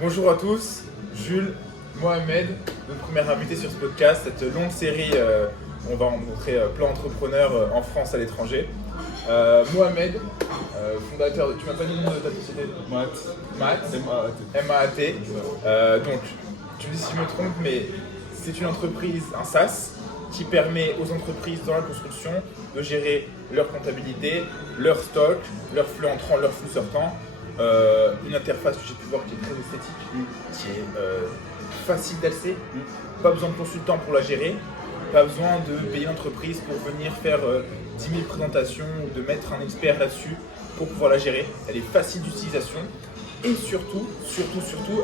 Bonjour à tous, Jules, Mohamed, notre premier invité sur ce podcast, cette longue série où on va rencontrer plein d'entrepreneurs en France, à l'étranger. Mohamed, fondateur, tu m'as pas dit le nom de ta société? Math. M-A-A-T. Donc, tu me dis si je me trompe, mais c'est une entreprise, un SaaS, qui permet aux entreprises dans la construction de gérer leur comptabilité, leur stock, leur flux entrant, leur flux sortant. Une interface que j'ai pu voir qui est très esthétique, qui est facile d'accès, pas besoin de consultant pour la gérer, pas besoin de payer l'entreprise pour venir faire 10 000 présentations ou de mettre un expert là-dessus pour pouvoir la gérer. Elle est facile d'utilisation et surtout,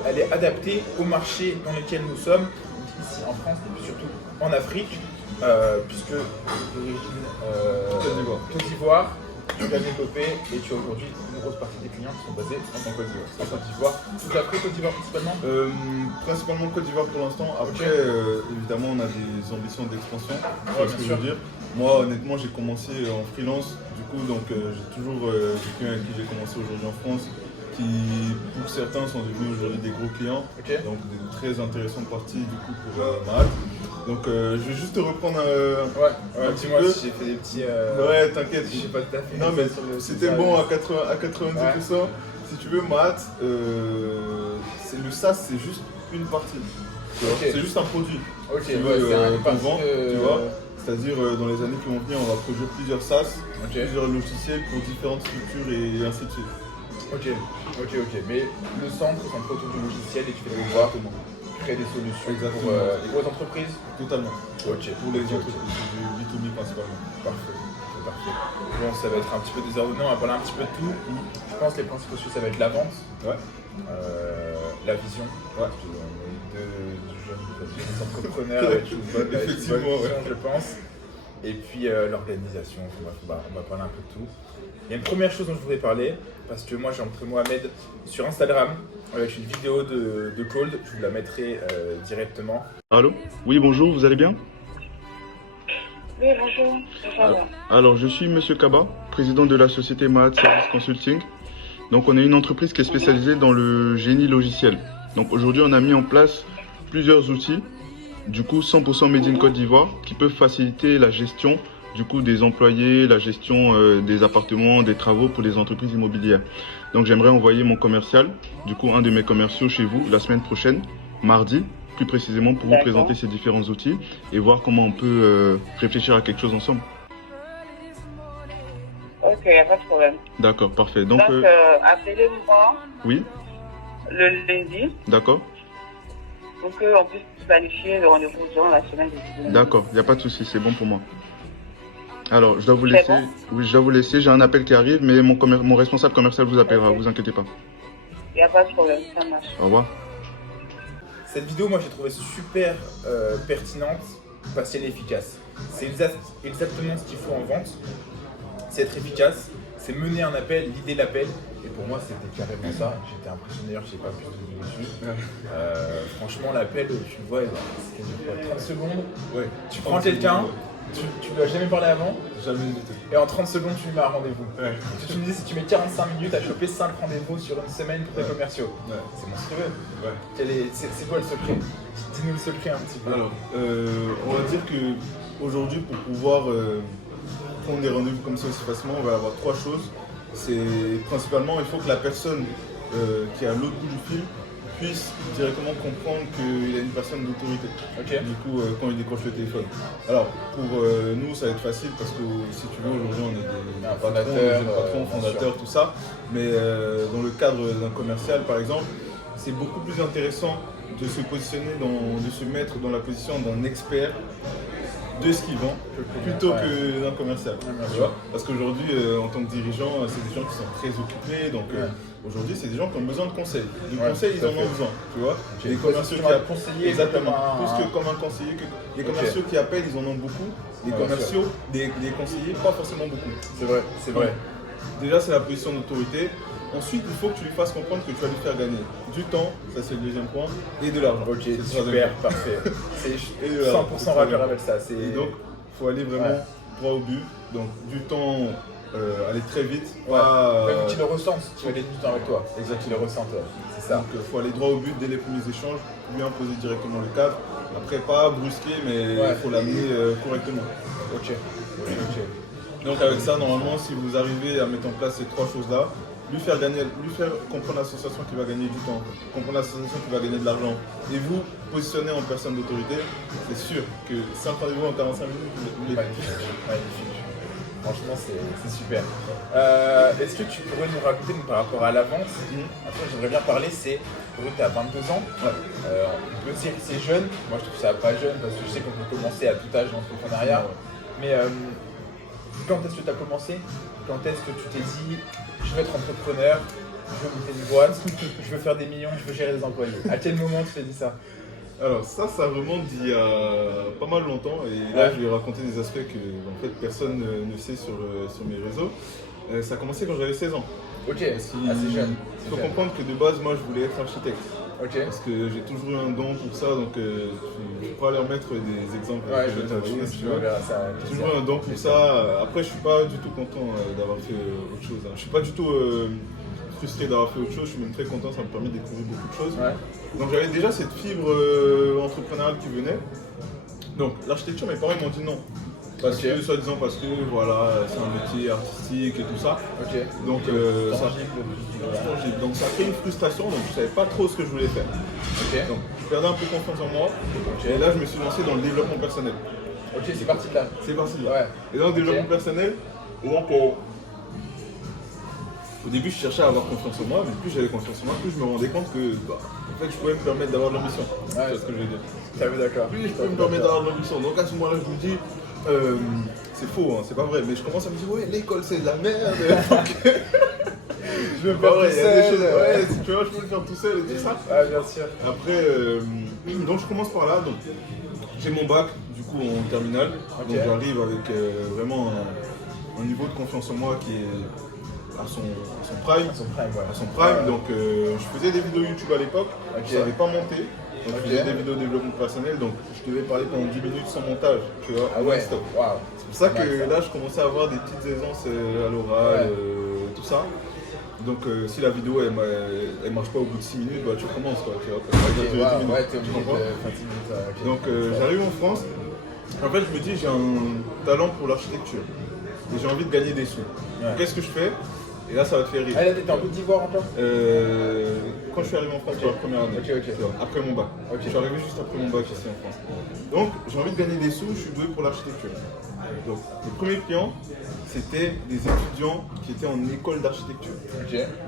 elle est adaptée au marché dans lequel nous sommes, ici en France et puis surtout en Afrique, puisque d'origine Côte d'Ivoire. Tu l'as développé et tu as aujourd'hui une grosse partie des clients qui sont basés en Côte d'Ivoire. Toute l'Afrique, Côte d'Ivoire principalement Principalement Côte d'Ivoire pour l'instant. Après, évidemment, on a des ambitions d'expansion. Ouais, ce que je veux dire. Moi, honnêtement, j'ai commencé en freelance. Du coup, j'ai toujours des clients avec qui j'ai commencé aujourd'hui en France, qui, pour certains, sont devenus aujourd'hui des gros clients. Donc, des très intéressantes parties du coup pour Mahat. Donc je vais juste te reprendre un petit peu. Si j'ai fait des petits... Ouais, t'inquiète. Je sais pas tout à fait. Non mais c'était bon à 90%. Ouais. Si tu veux, Mahat, le SaaS, c'est juste une partie. C'est juste un produit. C'est qu'on vend, tu vois. C'est-à-dire dans les années qui vont venir, on va produire plusieurs SaaS, plusieurs logiciels pour différentes structures et ainsi de suite. Ok. Mais le centre, c'est un peu autour du logiciel et tu fais le voir. Créer des solutions pour les grosses entreprises. Totalement. Pour les entreprises, du B2B principalement. Parfait. Bon, ça va être un petit peu désordonné, on va parler un petit peu de tout. Je pense que les principaux sujets, ça va être la vente, la vision, du jeune entrepreneur avec une bonne vision, je pense. Et puis l'organisation, on va parler un peu de tout. Il y a une première chose dont je voudrais parler, parce que moi j'ai rencontré Mohamed sur Instagram avec une vidéo de Cold, je vous la mettrai directement. Allô? Oui, bonjour, vous allez bien? Oui, bonjour. Alors, je suis Monsieur Kaba, président de la société Mahat Service Consulting. Donc, on est une entreprise qui est spécialisée dans le génie logiciel. Donc, aujourd'hui, on a mis en place plusieurs outils, du coup 100% made in Côte d'Ivoire, qui peuvent faciliter la gestion du coup des employés, la gestion des appartements, des travaux pour les entreprises immobilières. Donc j'aimerais envoyer mon commercial, du coup un de mes commerciaux chez vous la semaine prochaine, mardi, plus précisément pour vous présenter ces différents outils et voir comment on peut réfléchir à quelque chose ensemble. Ok, il n'y a pas de problème. D'accord, parfait. Donc appelez-moi oui, le lundi d'accord. pour qu'on puisse planifier le rendez-vous durant la semaine. D'accord, il n'y a pas de souci, c'est bon pour moi. Alors, je dois vous laisser. Bon. Oui, je dois vous laisser. J'ai un appel qui arrive, mais mon responsable commercial vous appellera. Vous inquiétez pas. Il n'y a pas de problème, ça marche. Au revoir. Cette vidéo, moi, j'ai trouvé super pertinente parce qu'elle est efficace. C'est exactement ce qu'il faut en vente. C'est être efficace, c'est mener un appel, l'idée l'appel. Et pour moi, c'était carrément ça. J'étais impressionné, d'ailleurs, je sais pas plus de vidéos dessus. Franchement, l'appel, tu le vois, c'était 30 secondes. Ouais. Tu prends quelqu'un. Tu lui as jamais parlé avant? Jamais du tout. Et en 30 secondes, tu lui mets un rendez-vous. Tu me dis, si tu mets 45 minutes à choper 5 rendez-vous sur une semaine pour tes commerciaux. C'est monstrueux. C'est quoi le secret? Dis-nous le secret un petit peu. Alors, on va dire qu'aujourd'hui, pour pouvoir prendre des rendez-vous comme ça aussi facilement, on va avoir trois choses. C'est principalement, il faut que la personne qui est à l'autre bout du fil puisse directement comprendre qu'il y a une personne d'autorité. Du coup, quand il décroche le téléphone. Alors, pour nous, ça va être facile parce que si tu veux, aujourd'hui, on est des patrons, fondateurs, tout ça. Mais dans le cadre d'un commercial, par exemple, c'est beaucoup plus intéressant de se positionner, de se mettre dans la position d'un expert de ce qu'ils vendent plutôt que d'un commercial. Tu vois, parce qu'aujourd'hui, en tant que dirigeant, c'est des gens qui sont très occupés. Donc aujourd'hui, c'est des gens qui ont besoin de conseils. De conseils, ils en ont besoin. Tu vois, les commerciaux qui appellent, exactement, plus que comme un conseiller. Les commerciaux qui appellent, ils en ont beaucoup. Les commerciaux, des conseillers, pas forcément beaucoup. C'est vrai. Déjà, c'est la position d'autorité. Ensuite, il faut que tu lui fasses comprendre que tu vas lui faire gagner du temps, ça c'est le deuxième point, et de l'argent. Ok, super, parfait. C'est 100% raccord avec ça. Et donc, il faut aller vraiment droit au but. Donc, du temps aller très vite. Ouais. Pas, Même qu'ils le ressentent, tu vas gagner du temps avec toi. Exactement. Qu'ils le ressentent, c'est ça. Donc il faut aller droit au but dès les premiers échanges, lui imposer directement le cadre. Après pas brusquer, mais il faut l'amener correctement. Ok. Donc avec ça, normalement, si vous arrivez à mettre en place ces trois choses-là, lui faire comprendre la sensation qu'il va gagner du temps, comprendre la sensation qu'il va gagner de l'argent, et vous positionner en personne d'autorité, c'est sûr que 5 rendez-vous en 45 minutes, vous les Magnifique. Franchement, c'est super. Est-ce que tu pourrais nous raconter par rapport à la vente? Après, j'aimerais bien parler, c'est, tu as 22 ans. On peut dire que c'est jeune. Moi, je trouve ça pas jeune parce que je sais qu'on peut commencer à tout âge dans l'entrepreneuriat. Mais quand est-ce que tu as commencé? Quand est-ce que tu t'es dit, je veux être entrepreneur, je veux monter une boîte, je veux faire des millions, je veux gérer des employés? À quel moment tu t'es dit ça? Alors ça remonte d'il y a pas mal longtemps et là je vais raconter des aspects que en fait personne ne sait sur mes réseaux. Ça a commencé quand j'avais 16 ans. Ok, c'est jeune. Il faut comprendre que de base moi je voulais être architecte. Ok. Parce que j'ai toujours eu un don pour ça, donc je pourrais leur mettre des exemples. Ouais, je vais t'envoyer si tu veux. J'ai toujours eu un don pour ça. Après je suis pas du tout content d'avoir fait autre chose. Je suis pas du tout frustré d'avoir fait autre chose, je suis même très content, ça me permet de découvrir beaucoup de choses. Ouais. Donc j'avais déjà cette fibre entrepreneuriale qui venait. Donc l'architecture, mes parents m'ont dit non. Parce que, soi-disant parce que voilà, c'est un métier artistique et tout ça. Ok. Donc ça a créé une frustration, donc je savais pas trop ce que je voulais faire. Ok. Donc je perdais un peu confiance en moi. Et là je me suis lancé dans le développement personnel. Ok, c'est parti de là. C'est parti de là. Ouais. Et dans le développement personnel, donc au début je cherchais à avoir confiance en moi, mais plus j'avais confiance en moi, plus je me rendais compte que en fait je pouvais me permettre d'avoir de l'ambition. Tu vois ce que je veux dire? Ça veut d'accord. Plus je peux me permettre d'avoir de l'ambition. Donc à ce moment-là je me dis, c'est faux, hein, c'est pas vrai, mais je commence à me dire ouais l'école c'est de la merde. Je veux me faire Ouais, tout il y a des seul. choses, ouais, si tu vois, je peux le faire tout seul et tout ça. Ah, bien sûr. Après, donc je commence par là, donc j'ai mon bac du coup en terminale, donc j'arrive avec vraiment un niveau de confiance en moi qui est à son prime. À son prime, donc je faisais des vidéos YouTube à l'époque, je savais pas monter. Donc je faisais des vidéos de développement personnel, donc je devais parler pendant 10 minutes sans montage, tu vois, non-stop. Wow. C'est pour ça que là je commençais à avoir des petites aisances à l'oral, tout ça. Donc si la vidéo elle marche pas au bout de 6 minutes, bah tu recommences quoi, tu vois. T'es obligé de Donc j'arrive en France, en fait je me dis j'ai un talent pour l'architecture et j'ai envie de gagner des sous. Qu'est-ce que je fais? Et là ça va te faire rire. Ah, t'es en Côte d'Ivoire encore? Quand je suis arrivé en France pour la première année, après mon bac. Je suis arrivé juste après mon bac ici en France. Donc j'ai envie de gagner des sous, je suis doué pour l'architecture. Donc les premiers clients, c'était des étudiants qui étaient en école d'architecture.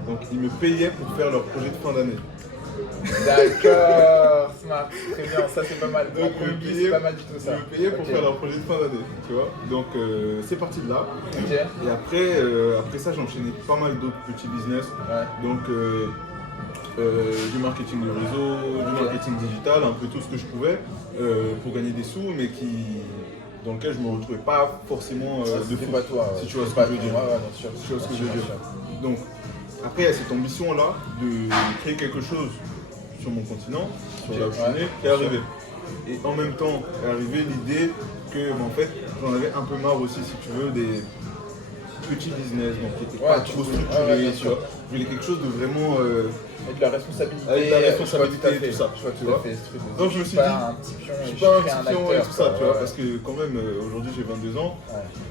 Donc ils me payaient pour faire leur projet de fin d'année. D'accord, smart, très bien, ça c'est pas mal. Donc c'est pas mal du tout ça. Ils me payaient pour faire leur projet de fin d'année, tu vois. Donc c'est parti de là. Et après ça, j'ai enchaîné pas mal d'autres petits business. Donc du marketing de réseau, du marketing digital, un peu tout ce que je pouvais pour gagner des sous, mais dans lequel je me retrouvais pas forcément de fou. Pas toi, si tu vois ce que je veux dire. Tu vois ce que je veux dire. Donc après, il y a cette ambition-là de créer quelque chose sur mon continent, sur là où je suis né, qui est arrivée. Et en même temps est arrivée l'idée que en fait, j'en avais un peu marre aussi, si tu veux, des petits business, donc qui n'étaient pas trop structurés, tu vois. Je voulais quelque chose de vraiment... avec la responsabilité. Avec la responsabilité et tout ça. Tu vois. Donc je me suis dit, je suis pas un petit pion et tout ça, tu vois, parce que quand même, aujourd'hui j'ai 22 ans,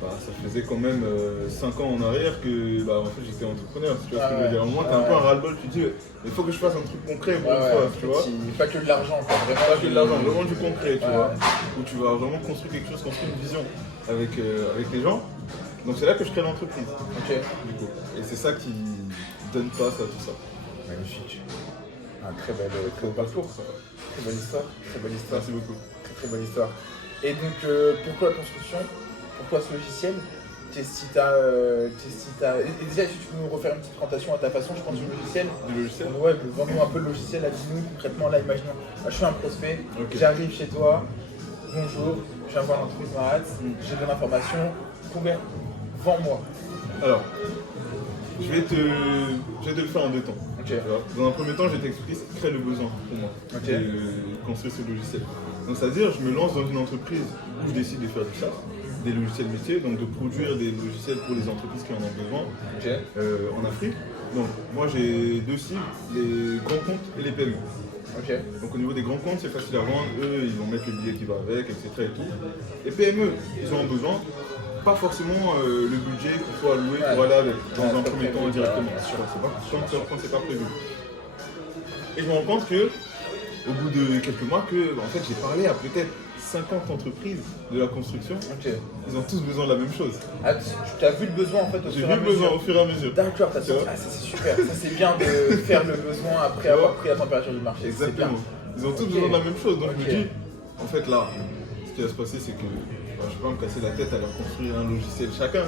ça faisait quand même 5 ans en arrière que en fait j'étais entrepreneur, tu vois ce que je veux dire. À un moment t'as un peu un ras-le-bol, tu te dis, il faut que je fasse un truc concret pour une fois, tu vois. Pas que de l'argent, vraiment. Pas que de l'argent, vraiment du concret, tu vois. Où tu vas vraiment construire quelque chose, construire une vision avec les gens. Donc c'est là que je crée l'entreprise. Du coup. Et c'est ça qui donne place à tout ça. Magnifique. Un très beau parcours. Très bonne histoire. Merci beaucoup. Très bonne histoire. Et donc pourquoi la construction? Pourquoi ce logiciel? Et déjà, est-ce que tu peux nous refaire une petite présentation à ta façon, je pense, du logiciel? Du logiciel? Ouais, vends-nous un peu le logiciel, là, dis-nous concrètement, là, imaginons, je suis un prospect, j'arrive chez toi, bonjour, je viens voir l'entreprise Mahat, j'ai de l'information, combien? Vends-moi. Alors, je vais te le faire en 2 temps. Dans un premier temps, je vais t'expliquer ce qui crée le besoin pour moi de construire ce logiciel. Donc c'est-à-dire, je me lance dans une entreprise où je décide de faire du SaaS. des logiciels métiers, donc de produire des logiciels pour les entreprises qui en ont besoin en Afrique. Donc moi j'ai deux cibles, les grands comptes et les PME. Donc au niveau des grands comptes, c'est facile à vendre, eux ils vont mettre le billet qui va avec, etc. et tout. Les PME, ils ont un besoin, pas forcément le budget qu'il faut allouer pour aller avec, dans un premier temps directement. C'est pas prévu. Et je me rends compte que, au bout de quelques mois, en fait j'ai parlé à peut-être 50 entreprises de la construction, ils ont tous besoin de la même chose. Ah, tu as vu le besoin en fait au fur et à mesure. J'ai vu le besoin au fur et à mesure. D'accord, ça c'est super. Ça c'est bien de faire le besoin après avoir pris la température du marché. Exactement. Ils ont tous besoin de la même chose. Donc je me dis, en fait là, ce qui va se passer c'est que je vais pas me casser la tête à leur construire un logiciel chacun.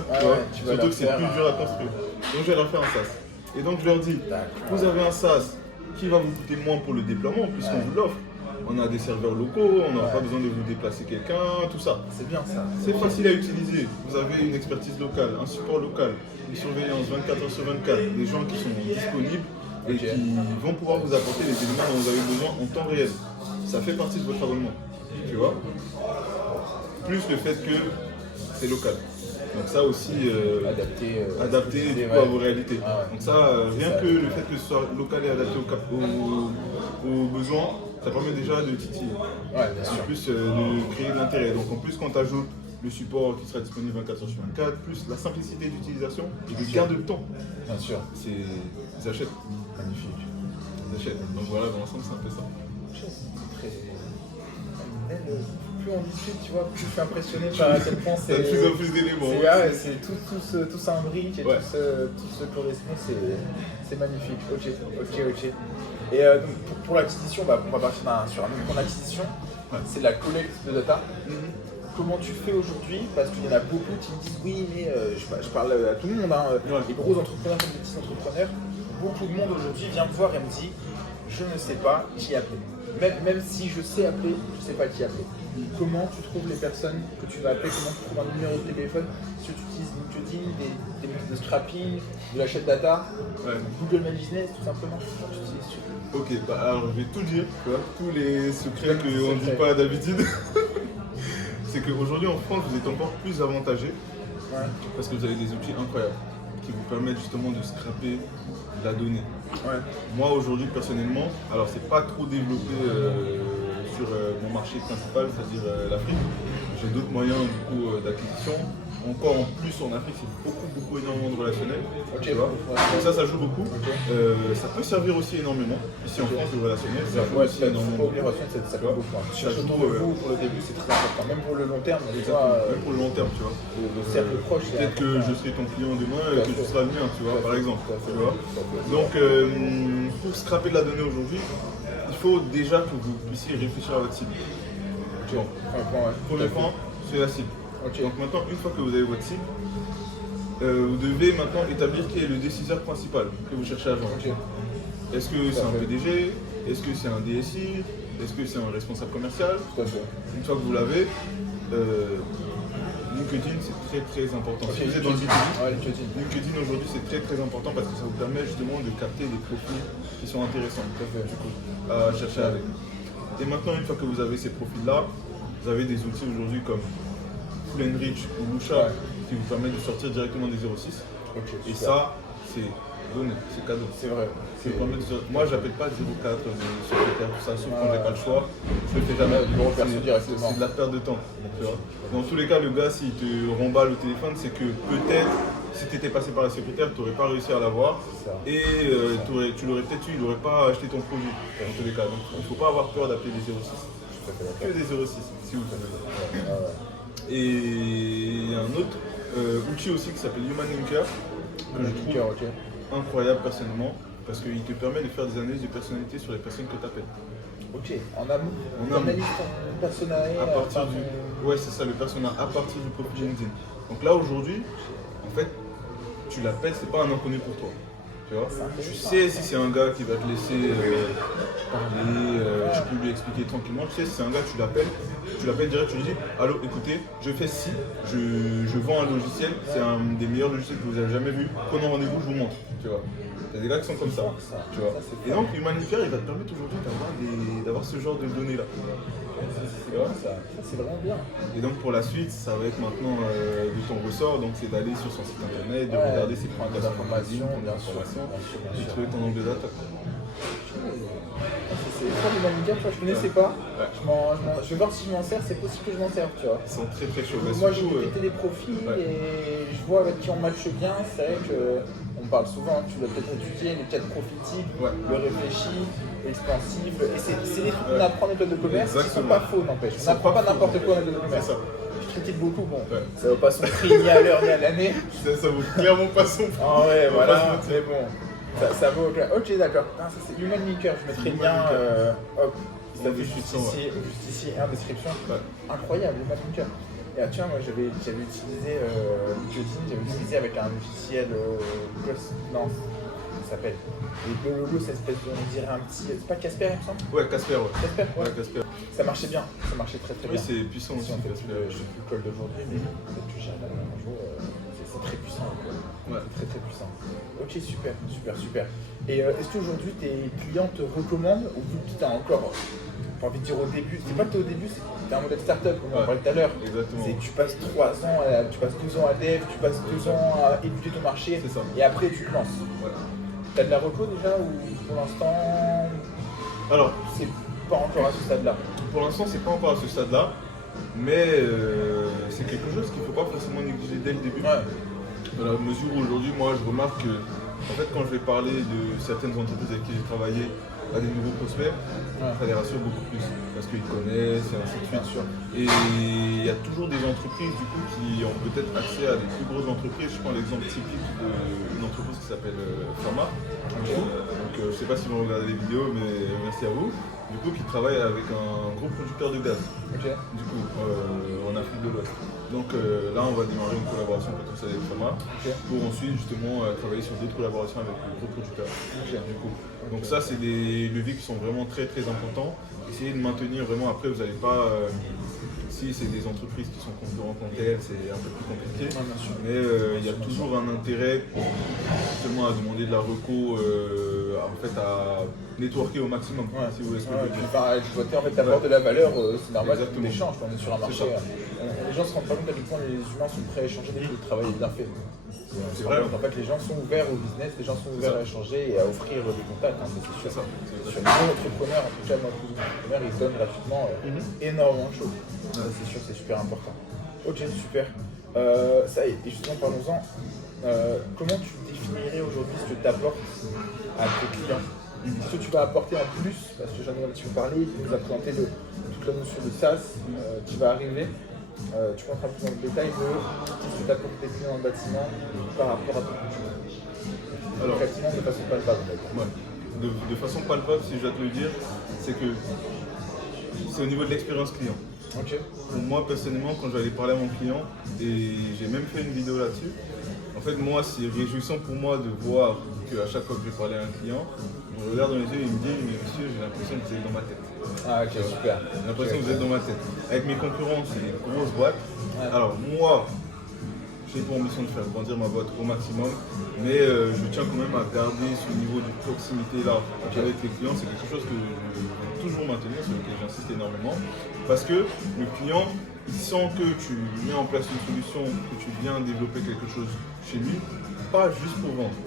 Surtout que c'est plus dur à construire. Donc je vais leur faire un SaaS. Et donc je leur dis, vous avez un SaaS qui va vous coûter moins pour le déploiement puisqu'on vous l'offre. On a des serveurs locaux, on n'aura pas besoin de vous déplacer quelqu'un, tout ça. C'est bien ça. C'est facile à utiliser. Vous avez une expertise locale, un support local, une surveillance 24 heures sur 24, des gens qui sont disponibles et qui vont pouvoir vous apporter les éléments dont vous avez besoin en temps réel. Ça fait partie de votre abonnement, tu vois. Plus le fait que c'est local. Donc ça aussi, adapté du coup, à vos réalités. Donc ça, rien que le fait que ce soit local et adapté aux besoins, ça permet déjà de titiller. En plus de créer de l'intérêt. Donc en plus quand tu ajoutes le support qui sera disponible 24 heures sur 24, plus la simplicité d'utilisation et le gain de temps. Bien sûr. Ils achètent. Magnifique. Ils achètent. Donc voilà, dans l'ensemble c'est un peu ça. Plus on discute, tu vois, plus je suis impressionné par à quel point c'est. De plus en plus d'éléments. C'est tout ça imbrique et tout se correspond, c'est magnifique. Ok. Et donc pour l'acquisition, on va partir sur un autre point d'acquisition, c'est la collecte de data. Comment tu fais aujourd'hui? Parce qu'il y en a beaucoup qui me disent oui, mais je parle à tout le monde, les gros entrepreneurs comme les petits entrepreneurs. Beaucoup de monde aujourd'hui vient me voir et me dit je ne sais pas qui appeler. Même si je sais appeler, je ne sais pas qui appeler. Comment tu trouves les personnes que tu vas appeler? Comment tu trouves un numéro de téléphone? Si tu utilises LinkedIn, des méthodes de scrapping, de l'achat de data, Google My Business, tout simplement. Comment tu utilises? Ok, alors je vais tout dire, tous les secrets qu'on ne dit pas d'habitude. C'est qu'aujourd'hui en France, vous êtes encore plus avantagé parce que vous avez des outils incroyables qui vous permettent justement de scraper la donnée. Moi aujourd'hui personnellement, alors c'est pas trop développé sur mon marché principal, c'est-à-dire l'Afrique. J'ai d'autres moyens du coup d'acquisition. Encore en plus en Afrique, c'est beaucoup énormément de relationnel. Tu vois. Donc ça joue beaucoup. Ça peut servir aussi énormément. Ici en France, le relationnel, ça joue aussi énormément. Ça joue beaucoup. Chercher autour de vous pour le début, c'est très important. Même pour le long terme. Même pour le long terme, tu vois. Le cercle proche. Peut-être que je serai ton client demain et que tu seras le mien, tu vois, par exemple. Tu vois. Donc pour scraper de la donnée aujourd'hui, il faut déjà que vous puissiez réfléchir à votre cible. Premier point, c'est la cible. Donc maintenant, une fois que vous avez votre cible, vous devez maintenant établir qui est le déciseur principal que vous cherchez à vendre. Est-ce que c'est un PDG? Est-ce que c'est un DSI? Est-ce que c'est un responsable commercial? Une fois que vous l'avez, LinkedIn c'est très important. Si vous êtes dans le B2B, LinkedIn aujourd'hui c'est très important parce que ça vous permet justement de capter des profils qui sont intéressants à chercher avec. Et maintenant, une fois que vous avez ces profils-là, vous avez des outils aujourd'hui comme Full&Reach ou Lusha qui vous permettent de sortir directement des 06. Et ça, c'est donné, c'est cadeau. C'est vrai. Moi, j'appelle pas 04 secrétaire, tout ça, sauf quand j'ai pas le choix. Je le fais jamais. C'est de la perte de temps. Dans tous les cas, le gars, s'il te remballe au téléphone, c'est que peut-être, si tu étais passé par la secrétaire, tu n'aurais pas réussi à l'avoir. Et tu l'aurais peut-être eu, il n'aurait pas acheté ton produit. Dans tous les cas. Donc, il ne faut pas avoir peur d'appeler des 06. Que des 06, si vous voulez. Et il y a un autre outil aussi qui s'appelle Human Linker, que je trouve incroyable personnellement, parce qu'il te permet de faire des analyses de personnalité sur les personnes que tu appelles. En amont. On analyse ton persona à partir du... Ouais, c'est ça, le persona à partir du profil LinkedIn. Donc là aujourd'hui, en fait, tu l'appelles, c'est pas un inconnu pour toi. Tu vois, tu sais si c'est un gars qui va te laisser parler, tu peux lui expliquer tranquillement. Tu sais si c'est un gars, tu l'appelles direct, tu lui dis allô, écoutez, je fais je vends un logiciel, c'est un des meilleurs logiciels que vous avez jamais vu. Prenons rendez-vous, je vous montre. Tu tu vois. T'as des gars qui sont comme ça, tu vois. Et donc, Humanicaire, il va te permettre aujourd'hui d'avoir ce genre de données-là. Ça, c'est vraiment bien. Et donc, pour la suite, ça va être maintenant de ton ressort, donc c'est d'aller sur son site internet, de regarder ses informations, bien sûr, et de trouver ton angle de data. C'est très Humanicaire, je connaissais pas. Je vais voir si je m'en sers, c'est possible que je m'en serve, tu vois. Ils sont très très chauds. Moi, j'ai détecté des profils et je vois avec qui on matche bien. C'est vrai qu'on parle souvent, tu l'as peut-être étudié, les 4 profils types, le réfléchi, l'expansif. Et c'est des trucs qu'on apprend en école de commerce qui sont pas faux, n'empêche. On n'apprend pas n'importe quoi en école de commerce. Je critique beaucoup, bon, ça vaut pas son prix ni à l'heure ni à l'année. Ça vaut clairement pas son prix. Ah ouais, voilà, mais bon. Ça vaut clair. Ok, d'accord. Ça c'est Humanicaire, je mettrai bien. Hop, ça fait juste ici, en description. Incroyable, Humanicaire. Et tiens, moi j'avais utilisé LinkedIn, j'avais utilisé avec un logiciel non, ça s'appelle. Et le logo, c'est une espèce de, on dirait un petit. C'est pas Casper, il me semble. Ouais, Casper, ouais. Casper, ouais. Casper. Ça marchait bien, ça marchait très bien. Oui, c'est puissant aussi. En fait, je fais plus le col d'aujourd'hui, mais peut-être que j'y arriverai un jour. C'est très puissant, quoi. C'est très puissant. Ok, super. Et est-ce qu'aujourd'hui tes clients te recommandent, ou vu que tu as encore, j'ai envie de dire au début, c'est pas que tu es au début, c'est un modèle startup, comme on parlait tout à l'heure. Exactement. C'est que tu passes 3 ans, tu passes 2 ans à dev, tu passes 2 ans à étudier ton marché, et après tu te lances. Voilà. T'as de la reco déjà, ou pour l'instant, alors, c'est pas encore à ce stade-là? Pour l'instant, c'est pas encore à ce stade-là, mais c'est quelque chose qu'il ne faut pas forcément négliger dès le début. Dans la mesure où aujourd'hui, moi, je remarque que, en fait, quand je vais parler de certaines entreprises avec qui j'ai travaillé à des nouveaux prospects, ça les rassure beaucoup plus parce qu'ils connaissent et ainsi de suite. Et il y a toujours des entreprises du coup qui ont peut-être accès à des plus grosses entreprises. Je prends l'exemple typique d'une entreprise qui s'appelle Pharma. Donc je sais pas si vous regardez les vidéos, mais merci à vous. Du coup, qui travaille avec un gros producteur de gaz. Du coup, en Afrique de l'Ouest. Donc là, on va démarrer une collaboration avec Pharma pour ensuite justement travailler sur d'autres collaborations avec le gros producteur. Du coup. Donc ça, c'est des leviers qui sont vraiment très très importants. Essayez de maintenir vraiment, après vous n'allez pas, si c'est des entreprises qui sont concurrentes entre elles, c'est un peu plus compliqué. Mais il y a toujours un intérêt justement à demander de la reco, en fait à networker au maximum. Si vous voulez ce que je veux dire. En fait, t'apportes de la valeur, c'est normal, c'est un échange, on est sur un marché. Les gens se rendent pas compte à quel point les humains sont prêts à échanger dès que le travail est bien fait. C'est vrai. En fait, les gens sont ouverts au business, les gens sont ouverts à échanger et à offrir des contacts. C'est sûr. Sur les entrepreneurs, en tout cas, nos entrepreneurs, ils donnent gratuitement énormément de choses. C'est sûr, c'est super important. Ok, super. Ça y est, et justement, parlons-en. Comment tu définirais aujourd'hui ce que tu apportes à tes clients? Ce que tu vas apporter en plus, parce que j'en ai un petit peu parlé, tu nous as présenté toute la notion de SaaS qui va arriver. Tu peux entrer un peu dans le détail de ce que tu apportes tes clients dans le bâtiment par rapport à ton concurrent. Alors, effectivement, de façon palpable. De façon palpable, si je dois te le dire, c'est que c'est au niveau de l'expérience client. Pour moi, personnellement, quand j'allais parler à mon client, et j'ai même fait une vidéo là-dessus, en fait, moi, c'est réjouissant pour moi de voir qu'à chaque fois que je vais parler à un client, on me regarde dans les yeux et il me dit « Mais monsieur, j'ai l'impression que vous êtes dans ma tête. » Ah ok, super. J'ai l'impression que vous êtes dans ma tête. Avec mes concurrents, c'est des grosses boîtes. Alors moi, j'ai pour mission de faire grandir ma boîte au maximum, mais je tiens quand même à garder ce niveau de proximité là avec les clients. C'est quelque chose que je veux toujours maintenir, sur lequel j'insiste énormément, parce que le client, il sent que tu mets en place une solution, que tu viens développer quelque chose chez lui, pas juste pour vendre.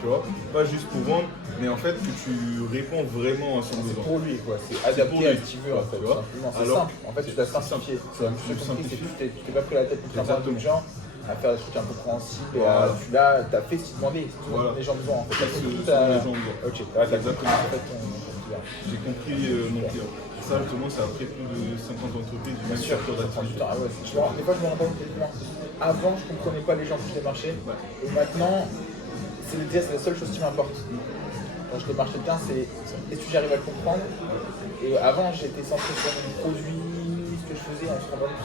Tu vois, pas juste pour vendre, mais en fait que tu réponds vraiment à son besoin. C'est pour lui, quoi. C'est adapté à ce qu'il veut, en fait. C'est simple. En fait, tu l'as simplifié. C'est la même chose. Tu t'es pas pris la tête pour faire de gens à faire des trucs un peu compréhensibles. Et tu as fait ce qu'il demandait. C'est tout les gens besoin. En fait, c'est ce que les gens besoin. Ok, exactement. En fait, j'ai compris mon client. Ça, justement, ça a pris plus de 50 entreprises du même secteur d'activité. Des fois, je me rends compte que avant, je ne comprenais pas les gens qui démarchaient. Et maintenant, c'est la seule chose qui m'importe. Quand je démarche quelqu'un, c'est est-ce que j'arrive à le comprendre? Et avant, j'étais centré sur mon produit, ce que je faisais, on se rend compte.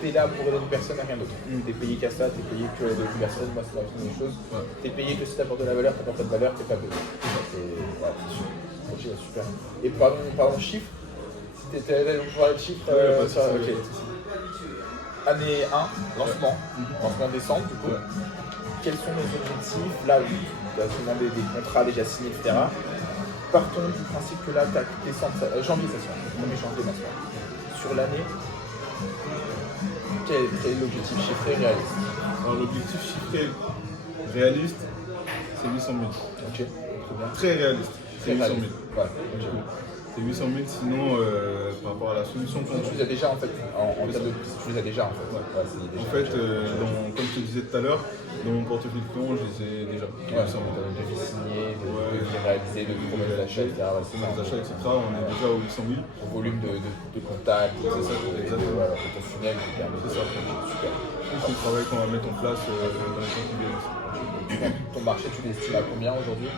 T'es là pour aider une personne et rien d'autre. T'es payé qu'à ça, t'es payé que aider une personne, moi c'est la même chose. T'es payé que si t'apportes de la valeur, t'apportes pas de valeur, t'es pas payé. C'est sûr. Ok, super. Et parlons chiffres. On parlait de chiffres. Année 1, lancement décembre du coup. Quels sont les objectifs là tu as souvent des contrats déjà signés, etc. Partons du principe que là, tu as janvier, ça sera, 1er janvier maintenant. Sur l'année, quel est l'objectif chiffré réaliste? Alors l'objectif chiffré réaliste, c'est 800 000. Ok, très bien. Très réaliste, c'est 800 000. Ouais, ok. C'est 800 000, sinon par rapport à la solution qu'on Tu les as déjà en fait, en termes de prix, tu les as déjà en fait. Ouais. C'est déjà, En fait, comme je te disais tout à l'heure, dans mon portefeuille client, je les ai déjà. ouais, de devis signés, de les réaliser, de promesses d'achat, etc. Ouais, c'est Les ça. achats, etc. On est déjà aux 800 000. Au volume de contacts, C'est ça, exactement. de ton funnel qui permet de C'est ça. super. C'est le travail qu'on va mettre en place dans les temps qui viennent. Ton marché, tu l'estimes à combien aujourd'hui?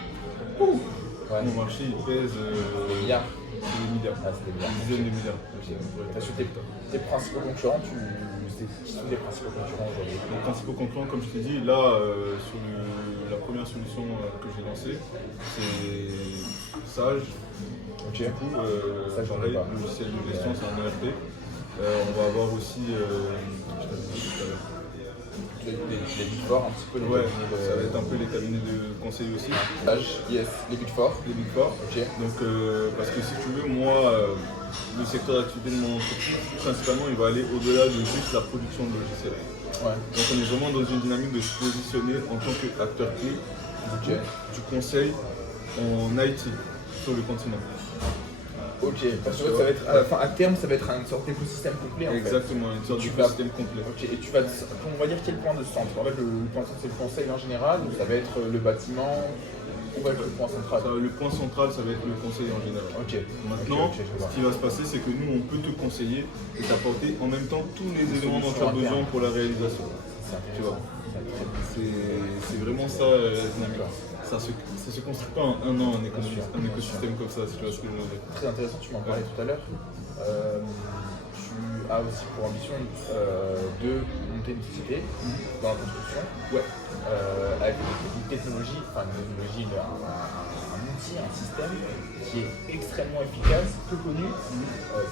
Ouais. Mon marché, il pèse Des milliards. c'est des milliards. Ah, c'est des milliards. Des dizaines de milliards. T'as su tes principaux concurrents, qui sont les principaux concurrents aujourd'hui? Les principaux concurrents, comme je t'ai dit, là, sur la première solution que j'ai lancée, c'est Sage. Ok. Du coup, Sage, j'en ai pareil, pas. logiciel de gestion, c'est un ERP. On va avoir aussi, je t'avais dit tout à l'heure. Les Big Four, un petit peu les Ouais, cabinets de... ça va être un peu les cabinets de conseil aussi. Sage, yes, les Big Four. Les Big Four. Ok. Donc, parce que si tu veux, moi, le secteur d'activité de mon entreprise, principalement, il va aller au-delà de juste la production de logiciels. Ouais. Donc, on est vraiment dans une dynamique de se positionner en tant qu'acteur clé du conseil en IT sur le continent. Ok, parce que ça va être, à terme, ça va être une sorte d'écosystème complet en fait. Exactement, une sorte Tu d'écosystème complet. Ok, et on va dire quel point de centre? En fait, le point de centre, c'est le conseil en général, ou ça va être le bâtiment, ou va être le point central? Le point central, ça va être le conseil en général. Ok. Maintenant, Ok, je vois. ce qui va se passer, c'est que nous, on peut te conseiller et t'apporter en même temps tous les éléments dont tu as solutions besoin internes. pour la réalisation. C'est Tu vois. C'est vraiment ça la dynamique. Ça se construit pas en un an, un écosystème comme ça, si tu vois ce que je veux dire. très intéressant, tu m'en parlais tout à l'heure. Tu as aussi pour ambition de monter une société dans la construction. Ouais. Avec une technologie, un outil, un système qui est extrêmement efficace, peu connu,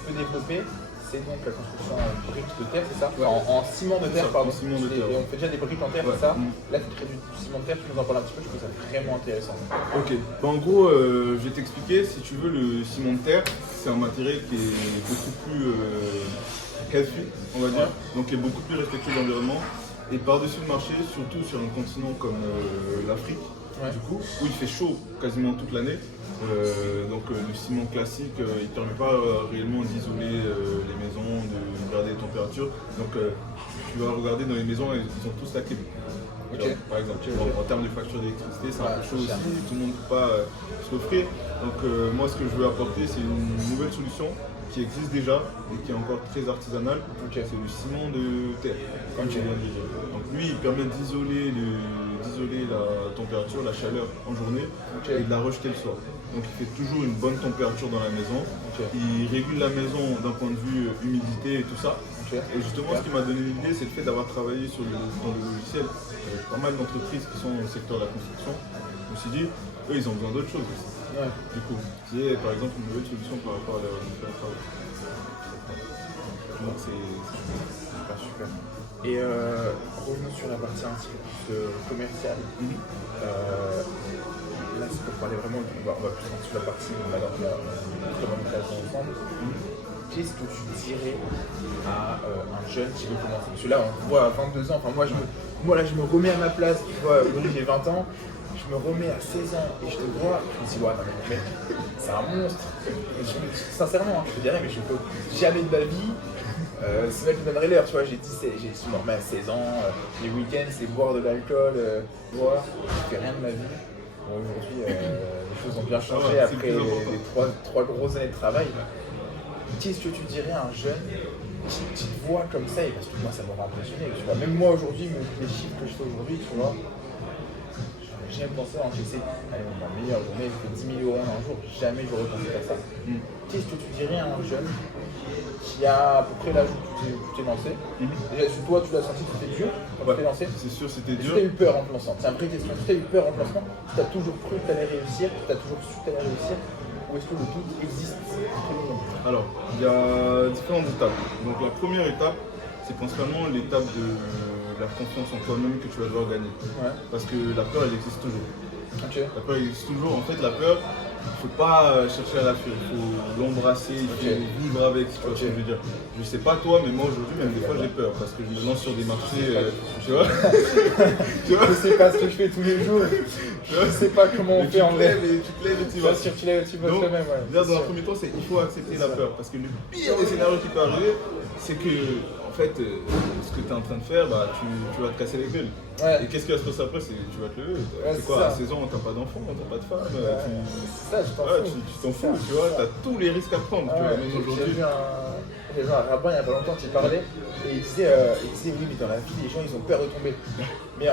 peu développé. C'est donc la construction en briques de terre, c'est ça? Ouais. En ciment de terre, Ça, pardon. en ciment de terre. Et on fait déjà des briques en terre, Ouais. c'est ça? Là, tu crées du ciment de terre, tu nous en parles un petit peu, je trouve ça vraiment intéressant. Ok, bah, en gros, je vais t'expliquer. Si tu veux, le ciment de terre, c'est un matériel qui est beaucoup plus healthy, on va dire, donc qui est beaucoup plus respectueux de l'environnement. Et par-dessus le marché, surtout sur un continent comme l'Afrique, Ouais. du coup, où il fait chaud quasiment toute l'année. Donc le ciment classique, il ne permet pas réellement d'isoler les maisons, de garder les températures. Donc tu vas regarder dans les maisons, ils ont tous la clim. Ok. Tu vois, par exemple, en termes de facture d'électricité, c'est un Ouais, peu chaud cher. aussi, tout le monde ne peut pas se l'offrir. Donc moi, ce que je veux apporter, c'est une nouvelle solution qui existe déjà et qui est encore très artisanale. Ok. C'est le ciment de terre, comme Ok. je viens de le dire. Donc lui, il permet d'isoler la température, la chaleur en journée Ok. et de la rejeter le soir. Donc il fait toujours une bonne température dans la maison. Ok. Il régule la maison d'un point de vue humidité et tout ça. Ok. Et justement, ce qui m'a donné l'idée, c'est le fait d'avoir travaillé dans le logiciel avec pas mal d'entreprises qui sont dans le secteur de la construction. Je me suis dit, eux, ils ont besoin d'autre chose aussi. Ouais. Du coup, qui est par exemple une nouvelle solution par rapport à leurs différents travaux. Donc c'est Super, super. Et revenons sur la partie un petit peu plus commerciale. Là, c'est pour parler vraiment, on va plus rentrer sur la partie, on va dans la très bonne occasion ensemble. Qu'est-ce que tu dirais à un jeune qui veut commencer? Parce que là, on voit à 22 ans, enfin moi là je me remets à ma place, tu vois, aujourd'hui j'ai 20 ans, je me remets à 16 ans et je te vois, je me dis ouais, non mais le mec, c'est un monstre. Et sincèrement, je te dirais, mais je peux jamais de ma vie. Ce mec me donnerait l'heure, tu vois, je me remets à 16 ans, les week-ends c'est boire de l'alcool, boire, je fais rien de ma vie. Bon, aujourd'hui, les choses ont bien changé c'est après plus important. les trois grosses années de travail. Qu'est-ce que tu dirais à un jeune qui te voit comme ça? Et parce que moi ça m'aurait impressionné, tu vois. Même moi aujourd'hui, les chiffres que je fais aujourd'hui, tu vois, j'ai jamais pensé, j'essaie, allez, ma meilleure journée, je fais 10 000 € en un jour, jamais j'aurais pensé à ça. Qu'est-ce que tu dirais à un jeune qui a à peu près l'âge où tu t'es lancé? Déjà, sur toi, tu l'as senti que c'était dur quand tu t'es lancé? c'est sûr, c'était Est-ce dur. que tu as eu peur en te lançant? C'est une vraie question. Est-ce que tu as eu peur en te lançant? Tu as toujours cru que tu allais réussir? Tu as toujours su que tu allais réussir? Ou est-ce que le doute existe entre nous? Alors, il y a différentes étapes. Donc la première étape, c'est principalement l'étape de la confiance en toi-même que tu vas devoir gagner. Ouais. Parce que la peur, elle existe toujours. Ok. La peur existe toujours. En fait, la peur, il ne faut pas chercher à la fuir. Il faut l'embrasser, il faut vivre avec, si tu vois ce que je veux dire. Je sais pas toi, mais moi aujourd'hui, même des fois, j'ai peur parce que je me lance sur des marchés, tu vois. Tu vois. Je sais pas ce que je fais tous les jours. Je sais pas comment on fait en vrai. Tu te lèves et tu Bien vas. sûr, tu lèves, tu vas Donc, toi-même. Ouais. déjà, dans un premier temps, il faut accepter la peur. Parce que le pire des scénarios qui peut arriver, c'est que, en fait, ce que tu es en train de faire, bah, tu vas te casser les gueules. Ouais. Et qu'est-ce qui va se passer après? Tu vas te lever. Ouais, c'est quoi, ça. à 16 ans, t'as pas d'enfant, t'as pas de femme. C'est ça, je t'en Ouais, fous. tu t'en fous, tu vois, t'as tous les risques à prendre. Tu vois, même J'ai aujourd'hui. vu un rabbin il y a pas longtemps qui parlait et il disait oui mais dans la vie les gens ils ont peur de tomber. Mais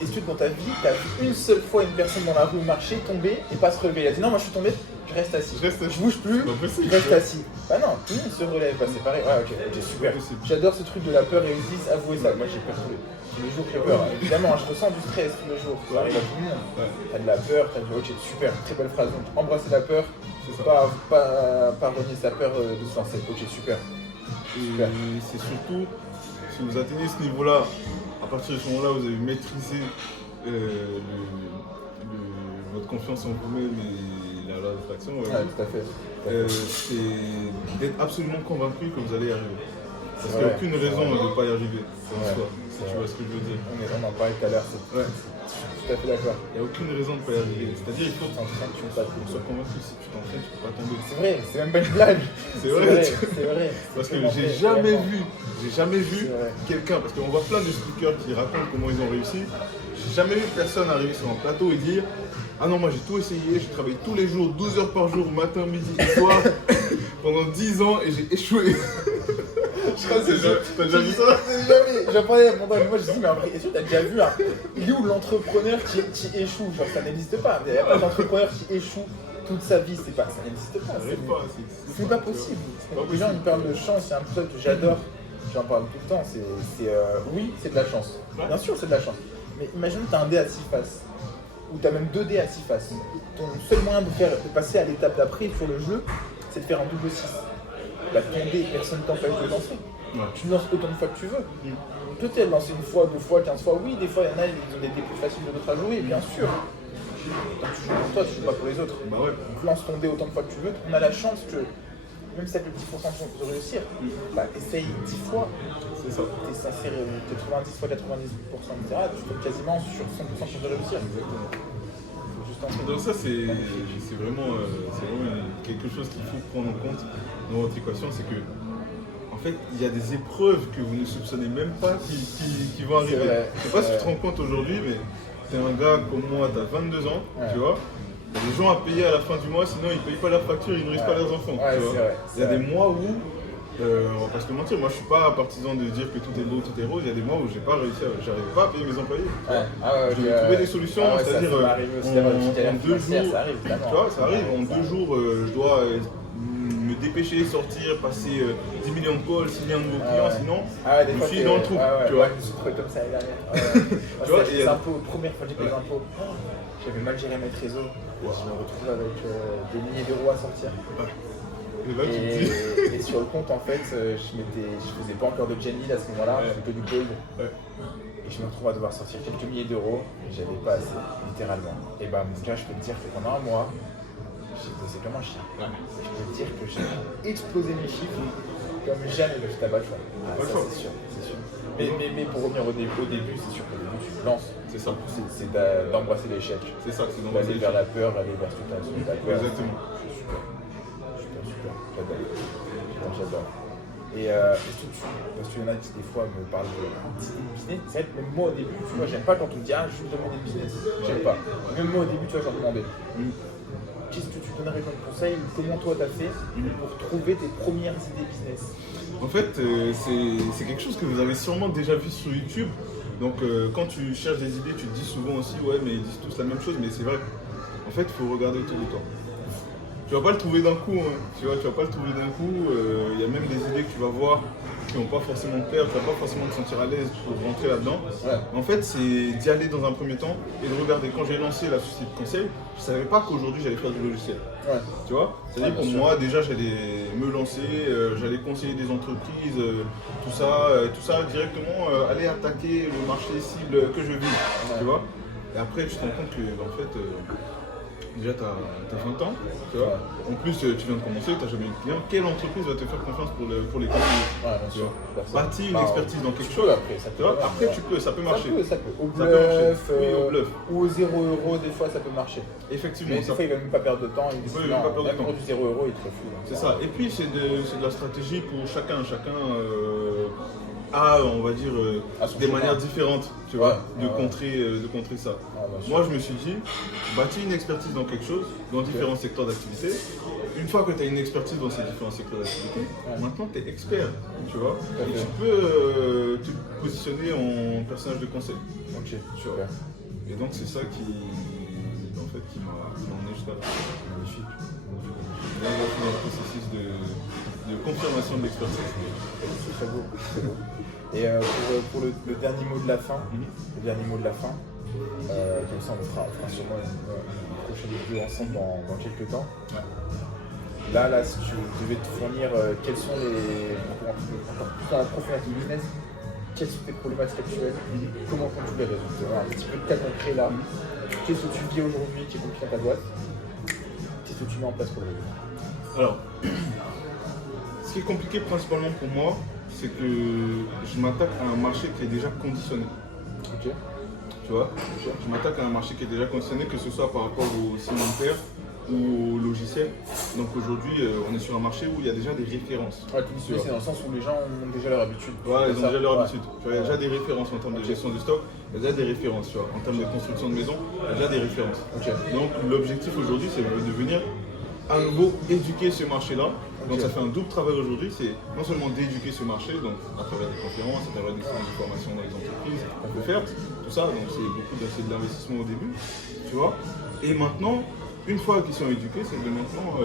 est-ce que dans ta vie t'as vu une seule fois une personne dans la rue marcher, tomber et pas se relever? Il a dit non moi je suis tombé, je reste assis. Je bouge plus, C'est pas possible. je reste assis. Bah non, tout le monde se relève, bah, c'est pareil. Ouais ok, super. possible. J'adore ce truc de la peur et ils disent avouez ça. Moi j'ai peur tous les jours j'ai peur. Évidemment je ressens du stress tous les jours, ça arrive à tout le monde. Ouais. T'as de la peur, t'as du ok super, très belle phrase. Donc embrasser la peur, C'est ça. pas renier sa peur de se lancer. Ok super. Super. Et c'est surtout, si vous atteignez ce niveau-là, à partir de ce moment-là, vous avez maîtrisé votre confiance en vous-même et la loi d'attraction. Ouais, tout à fait. C'est d'être absolument convaincu que vous allez y arriver. Parce qu'il n'y a vrai, aucune c'est raison vrai. de ne pas y arriver. C'est en vrai, soi, c'est si tu vrai. vois ce que je veux dire. On en parlait tout à l'heure, Ouais. je suis tout à fait d'accord. Il n'y a aucune raison de ne pas y arriver. C'est-à-dire qu'il faut Tu t'entraînes, tu peux pas tomber. sois convaincu. Si tu t'entraînes, tu ne peux pas tomber. C'est vrai, c'est même pas une blague. C'est vrai. C'est vrai. Parce que C'est j'ai vraiment jamais vu C'est vrai. quelqu'un, parce qu'on voit plein de speakers qui racontent comment ils ont réussi. J'ai jamais vu personne arriver sur un plateau et dire ah non, moi j'ai tout essayé, j'ai travaillé tous les jours, 12 heures par jour, matin, midi et soir, pendant 10 ans et j'ai échoué. Je crois que c'est T'as déjà vu ça? J'en parlais pendant une fois, je me dis, mais après, est-ce que t'as déjà vu il est où l'entrepreneur qui échoue? Genre, ça n'existe pas. Il n'y a pas d'entrepreneur qui échoue toute sa vie, ça n'existe pas. Ça arrive pas, C'est pas possible. Les gens, ils parlent de chance, c'est un truc que j'adore. J'en parle tout le temps. Oui, c'est de la chance. Bien sûr, c'est de la chance. Mais imagine que tu as un dé à 6 faces, ou tu as même 2 dés à 6 faces. Ton seul moyen de passer à l'étape d'après sur le jeu, c'est de faire un double 6. Bah, ton dé, personne ne t'empêche de lancer. Ouais. Tu lances autant de fois que tu veux. Toi, tu as lancé une fois, 2 fois, 15 fois. Oui, des fois, il y en a, ils ont des dés plus faciles que d'autres à jouer, bien sûr. Quand tu joues pour toi, tu joues pas pour les autres. Bah ouais. Donc lance ton dé autant de fois que tu veux. On a la chance que, même si t'as que 10% de réussir, bah essaye 10 fois. C'est ça. T'es censé 90 fois 90%, etc. Tu peux quasiment sur 100% de réussir. Faut juste en Donc ça c'est vraiment quelque chose qu'il faut prendre en compte dans votre équation, c'est que en fait il y a des épreuves que vous ne soupçonnez même pas qui vont arriver. vrai, Je sais pas c'est si tu te vrai. rends compte aujourd'hui, mais t'es un gars comme moi, t'as 22 ans, Ouais. tu vois. Il y a des gens à payer à la fin du mois, sinon ils payent pas leurs factures, ils nourrissent pas leurs enfants. Ouais, tu vois. c'est vrai, Il y a c'est des vrai. mois où on va pas se le mentir, moi je suis pas partisan de dire que tout est beau, tout est rose. Il y a des mois où j'ai pas réussi, j'arrive pas à payer mes employés. tu vois. Je vais trouver des solutions, c'est-à-dire en 2 jours, ça arrive, tu vois, ça arrive, en 2 jours, je dois me dépêcher, sortir, passer 10 millions de calls, signer un nouveau client, sinon des je fois, suis dans le trou, tu vois. Je me suis trouvé comme ça l'année dernière. Tu vois, Les et- impôts, première fois que j'ai payé les impôts, j'avais mal géré mes trésors. Je me retrouve avec des milliers d'euros à sortir. Et là tu te dis, Et sur le compte, en fait, je faisais pas encore de Jenny à ce moment-là, je faisais que du gold. Ouais. Et je me retrouve à devoir sortir quelques milliers d'euros, et j'avais pas assez, littéralement. Et bah, mon gars, je peux te dire que pendant un mois, j'ai bossé comme un chien. Je peux te dire que j'ai explosé mes chiffres comme jamais, mais t'as pas le choix. Pas le Ça, choix. c'est sûr, c'est sûr. Mais pour revenir au début, c'est sûr qu'au début, tu te lances. c'est ça, C'est d'embrasser l'échec. c'est ça, c'est dans D'aller vers la peur, aller vers ce que tu as la peur. Exactement. C'est super. Super. J'adore. Et parce qu'il y en a qui des fois me parlent de business, c'est vrai que même moi au début, tu vois, j'aime pas quand on me dit ah je veux demander de business. J'aime pas. Même moi au début, tu vois, j'en demandais. Qu'est-ce que tu donnerais comme conseil? Comment toi t'as fait pour trouver tes premières idées business? En fait, c'est quelque chose que vous avez sûrement déjà vu sur YouTube. Donc quand tu cherches des idées, tu te dis souvent aussi ouais mais ils disent tous la même chose, mais c'est vrai. En fait, il faut regarder autour de toi. Tu vas pas le trouver d'un coup, hein. Tu vas pas le trouver d'un coup. Il y a même des idées que tu vas voir qui n'ont pas forcément de peur, tu vas pas forcément te sentir à l'aise pour rentrer là-dedans. Ouais. En fait, c'est d'y aller dans un premier temps et de regarder. Quand j'ai lancé la société de conseil, je savais pas qu'aujourd'hui j'allais faire du logiciel. Ouais. Tu vois? C'est-à-dire Ouais, pour bien sûr. moi, déjà, j'allais me lancer, j'allais conseiller des entreprises, tout ça directement, aller attaquer le marché cible que je vis. Ouais. Tu vois? Et après, tu te rends compte que, en fait, déjà, tu as 20 ans, tu vois. En plus, tu viens de commencer, tu n'as jamais eu de client. Quelle entreprise va te faire confiance pour les conseiller? Ouais, bien sûr. Bâtis une expertise dans quelque Tu chose. peux après, ça Tu peut vois, marcher, après, ouais. ça peut marcher. Ça peut. Au Ça peut marcher. bluff, Oui, au bluff. ou au 0 €, des fois ça peut marcher. Effectivement, Mais des ça. fois il va même pas perdre de temps, il dit Oui, il va pas perdre de même temps. pour du 0 €, il te refuse. C'est ça. Et puis, c'est de la stratégie pour chacun. Chacun a, on va dire, À son des chemin. manières différentes, tu vois, Ouais. de contrer ça. Ah, bien sûr. Moi, je me suis dit, bâtis une expertise dans quelque chose, dans différents secteurs d'activité. Une fois que tu as une expertise dans ces différents secteurs d'activité, maintenant tu es expert, tu vois. Tout à Et fait. tu peux te positionner en personnage de conseil. Ok, Tu vois. super. Et donc c'est ça qui m'a emmené jusqu'à là. Magnifique. Là, on va faire un processus de confirmation de l'expertise. C'est très beau. Très beau. Et pour le dernier mot de la fin, comme ça on fera sûrement une prochaine vidéo ensemble dans quelques temps. Ouais. Là, si tu devais te fournir, quels sont encore plus dans la profondeur du business, quelles sont tes problématiques actuelles, comment comptes-tu les résoudre? Voilà, un petit peu de cas concret là. Qu'est-ce que tu vis aujourd'hui qui est compliqué dans ta boîte? Qu'est-ce que tu mets en place pour le résoudre? Alors, ce qui est compliqué principalement pour moi, c'est que je m'attaque à un marché qui est déjà conditionné. Ok. Tu vois, je m'attaque à un marché qui est déjà conditionné, que ce soit par rapport au cimentaire ou au logiciel. Donc aujourd'hui, on est sur un marché où il y a déjà des références. Ouais, tu dis, c'est dans le sens où les gens ont déjà leur habitude. Ouais, ils ont déjà leur Ouais. habitude. Tu vois, il y a déjà des références en termes de gestion de stock, il y a déjà des références. Tu vois. En termes de construction de maison, il y a déjà des références. Ok. Donc l'objectif aujourd'hui, c'est de venir à nouveau éduquer ce marché-là. Donc ça fait un double travail aujourd'hui, c'est non seulement d'éduquer ce marché, donc à travers des conférences, à travers des séances de formation dans les entreprises, offertes, tout ça, donc c'est beaucoup de l'investissement au début, tu vois. Et maintenant, une fois qu'ils sont éduqués, c'est de maintenant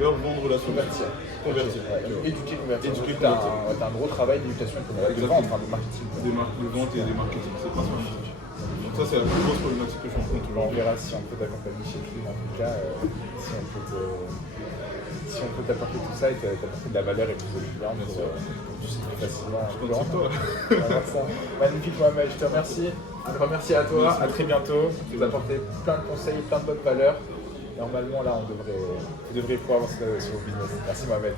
leur vendre la solution. Convertir. Ouais, tu vois. éduquer, convertir. Éduquer, Tu as convertir. un gros travail d'éducation et de Exactement. vente, de marketing. De vente et des marketing, c'est principalement ça. Donc ça, c'est la plus grosse problématique que je rencontre On aujourd'hui. verra si on peut t'accompagner chez Clean en tout cas, si on peut t'apporter tout ça et t'apporter de la valeur et plus de clients Bien pour sûr. que tu signes facilement. Je compte sur toi. On va voir ça. Magnifique Mohamed, je te remercie. Un grand merci à toi, Merci. à très bientôt. Tu nous as apporté plein de conseils, plein de bonnes valeurs. Normalement là, vous devriez pouvoir avancer sur vos business. Merci Mohamed.